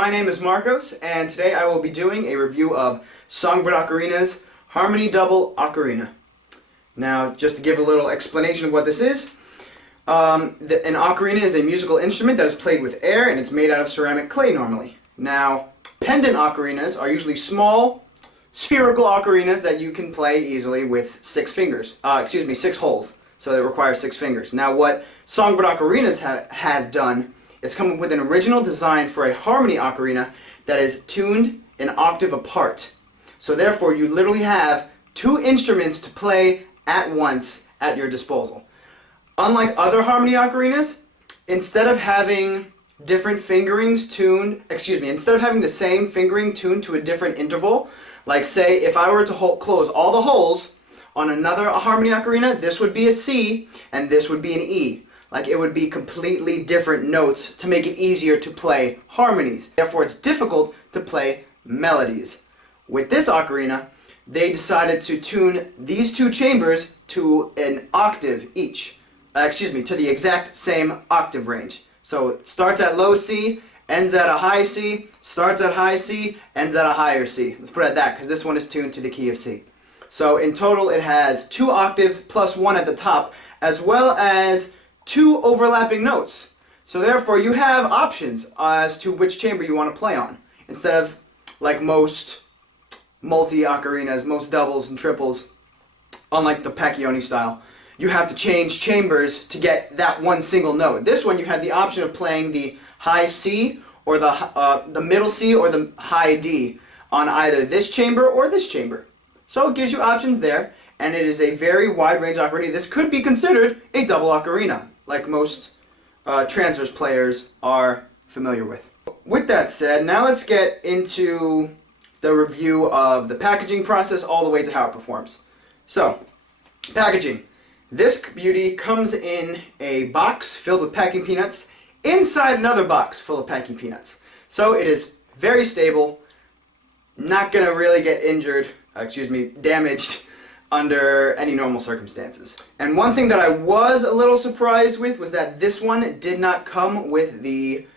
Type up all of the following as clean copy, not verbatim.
my name is Markos, and today I will be doing a review of Songbird Ocarina's Harmony Double Ocarina. Now, just to give a little explanation of what this is, an ocarina is a musical instrument that is played with air, and it's made out of ceramic clay normally. Now, pendant ocarinas are usually small, spherical ocarinas that you can play easily with 6 holes. So it requires 6 fingers. Now, what Songbird Ocarina has done is come up with an original design for a harmony ocarina that is tuned an octave apart. So therefore, you literally have 2 instruments to play at once at your disposal. Unlike other harmony ocarinas, instead of having different fingerings tuned, instead of having the same fingering tuned to a different interval, like say if I were to close all the holes on another harmony ocarina, this would be a C and this would be an E. Like it would be completely different notes to make it easier to play harmonies. Therefore, it's difficult to play melodies. With this ocarina, they decided to tune these 2 chambers to an octave each. To the exact same octave range. So it starts at low C, ends at a high C, starts at high C, ends at a higher C. Let's put it at that, because this one is tuned to the key of C. So in total, it has 2 octaves plus 1 at the top, as well as 2 overlapping notes. So therefore, you have options as to which chamber you want to play on, instead of like most multi-ocarinas, most doubles and triples, unlike the Pacchioni style. You have to change chambers to get that one single note. This one, you have the option of playing the high C or the middle C or the high D on either this chamber or this chamber. So it gives you options there, and it is a very wide range ocarina. This could be considered a double ocarina, like most transverse players are familiar with. With that said, now let's get into the review of the packaging process all the way to how it performs. So, packaging. This beauty comes in a box filled with packing peanuts inside another box full of packing peanuts. So it is very stable, not going to really get damaged under any normal circumstances. And one thing that I was a little surprised with was that this one did not come with the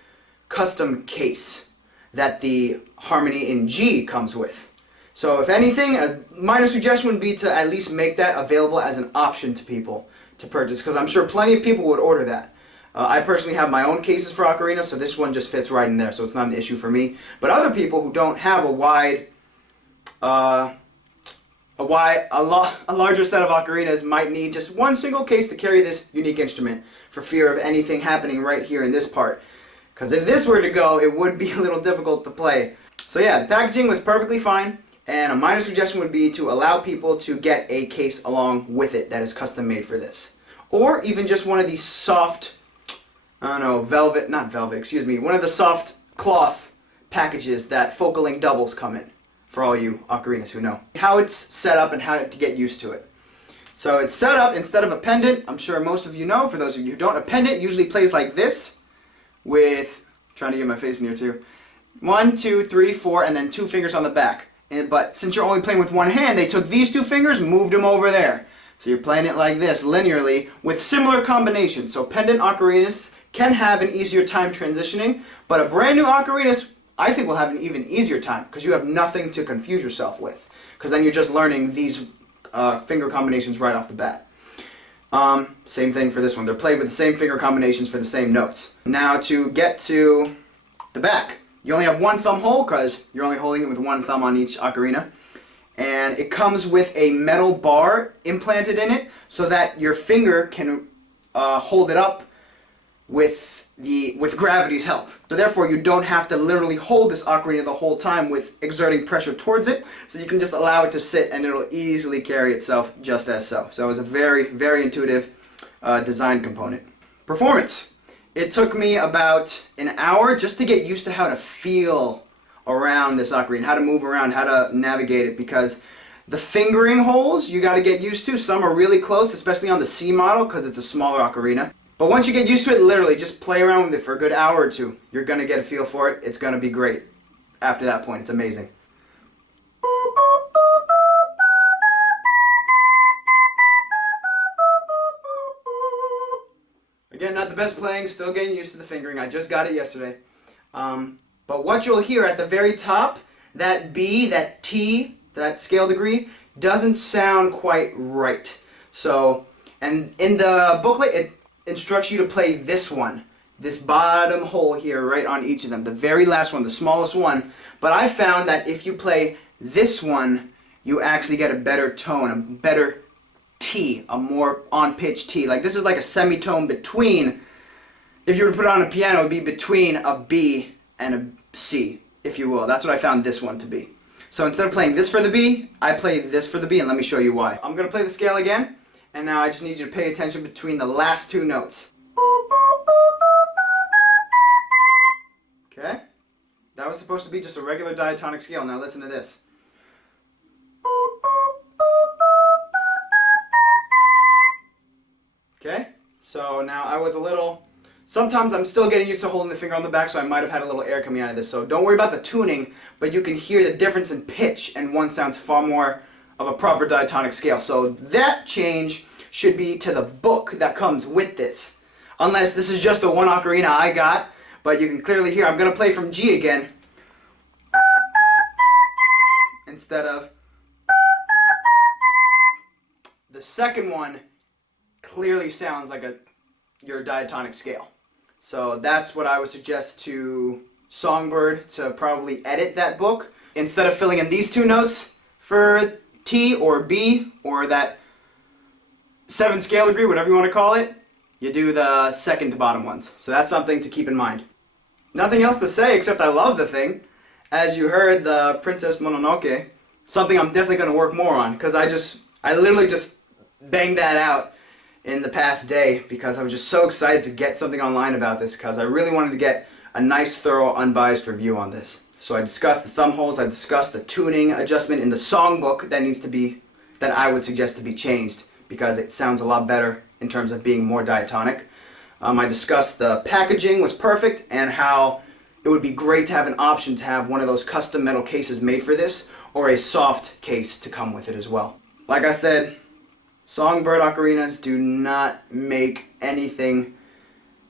custom case that the Harmony in G comes with. So if anything, a minor suggestion would be to at least make that available as an option to people to purchase, because I'm sure plenty of people would order that. I personally have my own cases for ocarina, so this one just fits right in there, so it's not an issue for me. But other people who don't have a larger set of ocarinas might need just one single case to carry this unique instrument for fear of anything happening right here in this part. Because if this were to go, it would be a little difficult to play. So yeah, the packaging was perfectly fine. And a minor suggestion would be to allow people to get a case along with it that is custom made for this. Or even just one of these soft, one of the soft cloth packages that focal length doubles come in, for all you ocarinas who know. How it's set up and how to get used to it. So it's set up instead of a pendant. I'm sure most of you know. For those of you who don't, a pendant usually plays like this with, trying to get my face in here too, 1, 2, 3, 4, and then 2 fingers on the back. But since you're only playing with one hand, they took these 2 fingers, moved them over there. So you're playing it like this, linearly, with similar combinations. So pendant ocarinas can have an easier time transitioning, but a brand new ocarina, I think, will have an even easier time, because you have nothing to confuse yourself with. Because then you're just learning these finger combinations right off the bat. Same thing for this one. They're played with the same finger combinations for the same notes. Now to get to the back. You only have 1 thumb hole, because you're only holding it with 1 thumb on each ocarina. And it comes with a metal bar implanted in it, so that your finger can hold it up with gravity's help. So therefore, you don't have to literally hold this ocarina the whole time with exerting pressure towards it. So you can just allow it to sit, and it'll easily carry itself just as so. So it's a very, very intuitive design component. Performance. It took me about an hour just to get used to how to feel around this ocarina, how to move around, how to navigate it, because the fingering holes you got to get used to. Some are really close, especially on the C model, because it's a smaller ocarina. But once you get used to it, literally just play around with it for a good hour or 2. You're going to get a feel for it. It's going to be great. After that point, it's amazing. Again, not the best playing, still getting used to the fingering. I just got it yesterday. But what you'll hear at the very top, that B, that T, that scale degree, doesn't sound quite right. So, and in the booklet, it instructs you to play this one, this bottom hole here right on each of them, the very last one, the smallest one. But I found that if you play this one, you actually get a better tone, a better T, a more on-pitch T. Like this is like a semitone between, if you were to put it on a piano, it would be between a B and a C, if you will. That's what I found this one to be. So instead of playing this for the B, I play this for the B, and let me show you why. I'm going to play the scale again, and now I just need you to pay attention between the last two notes. Okay? That was supposed to be just a regular diatonic scale. Now listen to this. Okay? So now I was a little... Sometimes I'm still getting used to holding the finger on the back, so I might have had a little air coming out of this. So don't worry about the tuning, but you can hear the difference in pitch, and one sounds far more of a proper diatonic scale. So that change should be to the book that comes with this. Unless this is just the one ocarina I got, but you can clearly hear I'm going to play from G again instead of the second one. Clearly sounds like your diatonic scale. So that's what I would suggest to Songbird, to probably edit that book. Instead of filling in these two notes for T or B or that 7th scale degree, whatever you want to call it, you do the second to bottom ones. So that's something to keep in mind. Nothing else to say except I love the thing. As you heard, the Princess Mononoke, something I'm definitely going to work more on, because I literally just banged that out in the past day because I was just so excited to get something online about this, because I really wanted to get a nice, thorough, unbiased review on this. So I discussed the thumb holes, I discussed the tuning adjustment in the songbook that I would suggest to be changed because it sounds a lot better in terms of being more diatonic. I discussed the packaging was perfect and how it would be great to have an option to have one of those custom metal cases made for this, or a soft case to come with it as well. Like I said, Songbird Ocarinas do not make anything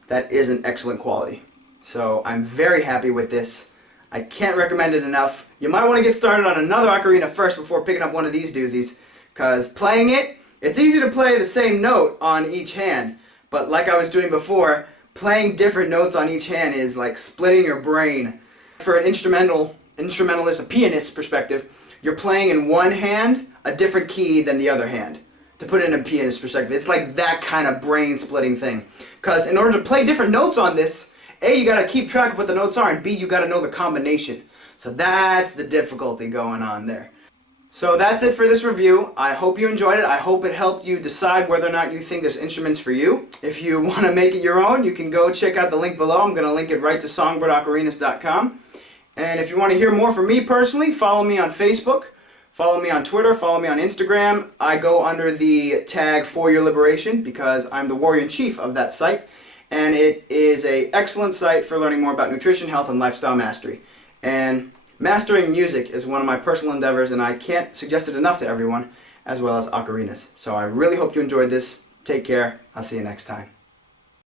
that isn't excellent quality. So I'm very happy with this. I can't recommend it enough. You might want to get started on another ocarina first before picking up one of these doozies, because playing it, it's easy to play the same note on each hand, but like I was doing before, playing different notes on each hand is like splitting your brain. For an instrumentalist, a pianist perspective, you're playing in one hand a different key than the other hand. To put it in a pianist perspective, it's like that kind of brain splitting thing. Because in order to play different notes on this, A, you got to keep track of what the notes are, and B, you got to know the combination. So that's the difficulty going on there. So that's it for this review. I hope you enjoyed it. I hope it helped you decide whether or not you think there's instruments for you. If you want to make it your own, you can go check out the link below. I'm going to link it right to songbirdocarina.com. And if you want to hear more from me personally, follow me on Facebook. Follow me on Twitter, follow me on Instagram. I go under the tag For Your Liberation because I'm the warrior-in-chief of that site. And it is an excellent site for learning more about nutrition, health, and lifestyle mastery. And mastering music is one of my personal endeavors, and I can't suggest it enough to everyone, as well as ocarinas. So I really hope you enjoyed this. Take care. I'll see you next time.